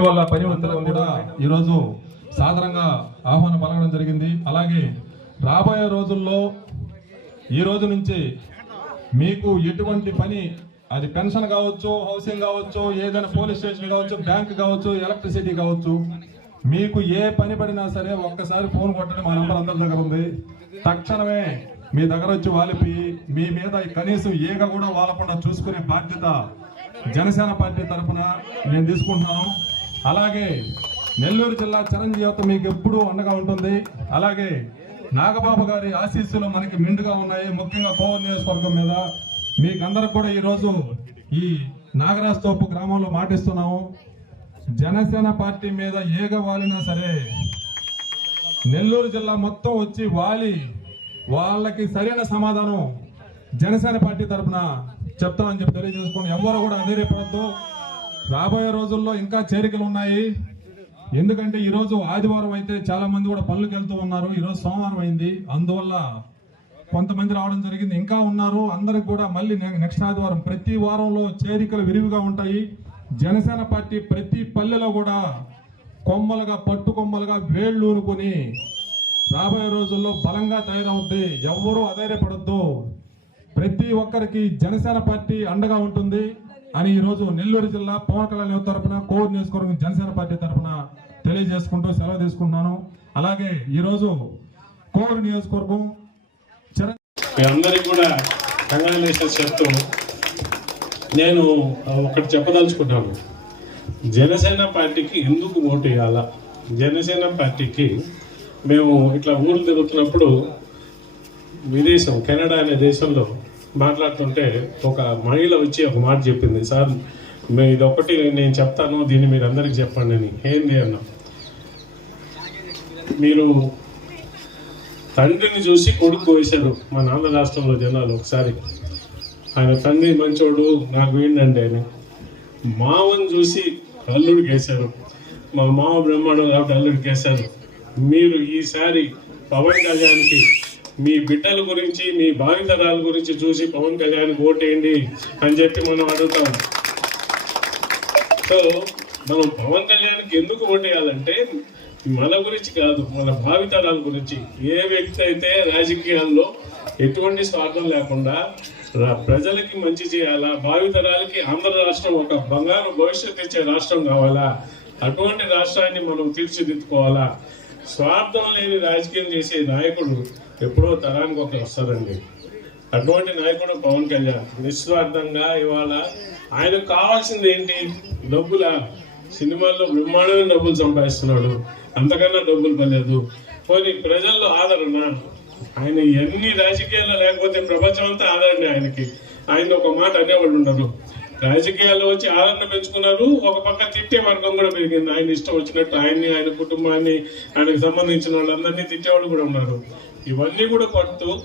పని వల్ల పని ఒత్తిడి కూడా ఈరోజు సాధారణంగా ఆహ్వానం పలకడం జరిగింది. అలాగే రాబోయే రోజుల్లో ఈ రోజు నుంచి మీకు ఎటువంటి పని అది పెన్షన్ కావచ్చు హౌసింగ్ కావచ్చు ఏదైనా పోలీస్ స్టేషన్ కావచ్చు బ్యాంక్ కావచ్చు ఎలక్ట్రిసిటీ కావచ్చు మీకు ఏ పని పడినా సరే ఒక్కసారి ఫోన్ కొట్టడం. మా నంబర్ అందరి దగ్గర ఉంది. తక్షణమే మీ దగ్గర వచ్చి వాలిపి. మీ మీద కనీసం ఏగ కూడా వాలకుండా చూసుకునే బాధ్యత జనసేన పార్టీ తరఫున నేను తీసుకుంటున్నాను. అలాగే నెల్లూరు జిల్లా చిరంజీవిత మీకు ఎప్పుడూ అండగా ఉంటుంది. అలాగే నాగబాబు గారి ఆశీస్సులు మనకి మిండుగా ఉన్నాయి. ముఖ్యంగా కోవూరు నియోజకవర్గం మీద మీకందరికి కూడా ఈరోజు ఈ నాగరాజ్ తోపు గ్రామంలో మాటిస్తున్నాము. జనసేన పార్టీ మీద ఏగ వాలినా సరే నెల్లూరు జిల్లా మొత్తం వచ్చి వాలి. వాళ్ళకి సరైన సమాధానం జనసేన పార్టీ తరఫున చెప్తామని చెప్పి తెలియజేసుకోండి ఎవరు కూడా అధైర్యపడద్దు. రాబోయే రోజుల్లో ఇంకా చేరికలు ఉన్నాయి. ఎందుకంటే ఈరోజు ఆదివారం అయితే చాలా మంది కూడా పనులకు వెళ్తూ ఉన్నారు. ఈరోజు సోమవారం అయింది. అందువల్ల కొంతమంది రావడం జరిగింది. ఇంకా ఉన్నారు. అందరికి కూడా మళ్ళీ నెక్స్ట్ ఆదివారం ప్రతి వారంలో చేరికలు విరివిగా ఉంటాయి. జనసేన పార్టీ ప్రతి పల్లెలో కూడా కొమ్మలుగా పట్టు కొమ్మలుగా వేళ్ళు ఊనుకొని రాబోయే రోజుల్లో బలంగా తయారవుద్ది. ఎవ్వరూ అధైర్యపడద్దు. ప్రతి ఒక్కరికి జనసేన పార్టీ అండగా ఉంటుంది. అని ఈరోజు నెల్లూరు జిల్లా పవన్ కళ్యాణ్ యువత తరపున కోవిడ్ నియోజకవర్గం జనసేన పార్టీ తరఫున తెలియజేసుకుంటూ సెలవు తీసుకుంటున్నాను. అలాగే ఈరోజు కోవిడ్ నియోజకవర్గం అందరికీ కూడా కంగ్రాచులేషన్స్ చెప్తూ నేను ఒకటి చెప్పదలుచుకున్నాను జనసేన పార్టీకి ఎందుకు ఓటు వేయాలా? జనసేన పార్టీకి మేము ఇట్లా ఊరు తిరుగుతున్నప్పుడు విదేశం కెనడా అనే దేశంలో మాట్లాడుతుంటే ఒక మహిళ వచ్చి ఒక మాట చెప్పింది సార్ ఇది ఒకటి నేను చెప్తాను దీన్ని మీరు అందరికి చెప్పండి అని. ఏంది అన్నా? మీరు తండ్రిని చూసి కొడుకు వేశారు మన ఆంధ్ర రాష్ట్రంలో జనాలు ఒకసారి. ఆయన తండ్రి మంచోడు నాకు ఏంటంటే ఆయన మావని చూసి అల్లుడికి వేశారు మా మావ బ్రహ్మాండం కాబట్టి అల్లుడికి వేశారు మీరు ఈసారి పవన్ కళ్యాణ్కి మీ బిడ్డల గురించి మీ భావితరాల గురించి చూసి పవన్ కళ్యాణ్ ఓటేయండి అని చెప్పి మనం అడుగుతాం. సో మనం పవన్ కళ్యాణ్కి ఎందుకు ఓటేయాలంటే మన గురించి కాదు మన భావితరాల గురించి. ఏ వ్యక్తి అయితే రాజకీయాల్లో ఎటువంటి స్వార్థం లేకుండా ప్రజలకి మంచి చేయాలా భావితరాలకి ఆంధ్ర రాష్ట్రం ఒక బంగారు భవిష్యత్తు ఇచ్చే రాష్ట్రం కావాలా అటువంటి రాష్ట్రాన్ని మనం తీర్చిదిద్దుకోవాలా? స్వార్థం లేని రాజకీయం చేసే నాయకుడు ఎప్పుడో తరానికి ఒకరు వస్తారండి. అటువంటి నాయకుడు పవన్ కళ్యాణ్. నిస్వార్థంగా ఇవాళ ఆయనకు కావాల్సింది ఏంటి? డబ్బులా? సినిమాల్లో బ్రహ్మాండమైన డబ్బులు సంపాదిస్తున్నాడు. అంతకన్నా డబ్బులు పర్లేదు పోనీ ప్రజల్లో ఆదరణ? ఆయన ఎన్ని రాజకీయాల్లో లేకపోతే ప్రపంచం అంతా ఆదరణ ఆయనకి. ఆయన ఒక మాట అనేవాళ్ళు ఉండరు. రాజకీయాల్లో వచ్చి ఆదరణ పెంచుకున్నారు. ఒక పక్క తిట్టే వర్గం కూడా పెరిగింది. ఆయన ఇష్టం వచ్చినట్టు ఆయన్ని ఆయన కుటుంబాన్ని ఆయనకు సంబంధించిన వాళ్ళందరినీ తిట్టేవాళ్ళు కూడా ఉన్నారు. ఇవన్నీ కూడా పడుతూ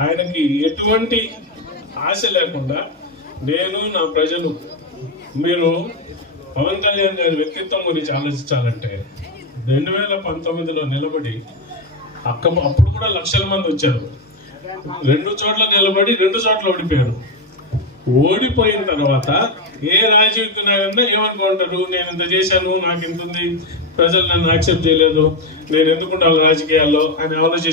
ఆయనకి ఎటువంటి ఆశ లేకుండా నేను నా ప్రజలు మీరు పవన్ కళ్యాణ్ గారి వ్యక్తిత్వం గురించి ఆలోచించాలంటే రెండు వేల పంతొమ్మిదిలో నిలబడి అక్క అప్పుడు కూడా లక్షల మంది వచ్చారు. రెండు చోట్ల నిలబడి రెండు చోట్ల ఓడిపోయారు. ఓడిపోయిన తర్వాత ఏ రాజకీయ నాయకున్నా ఏమనుకుంటారు? నేను ఇంత చేశాను నాకు ఇంత ఉంది ప్రజలు నన్ను యాక్సెప్ట్ చేయలేదు నేను ఎందుకు రాజకీయాల్లో అని ఆలోచించి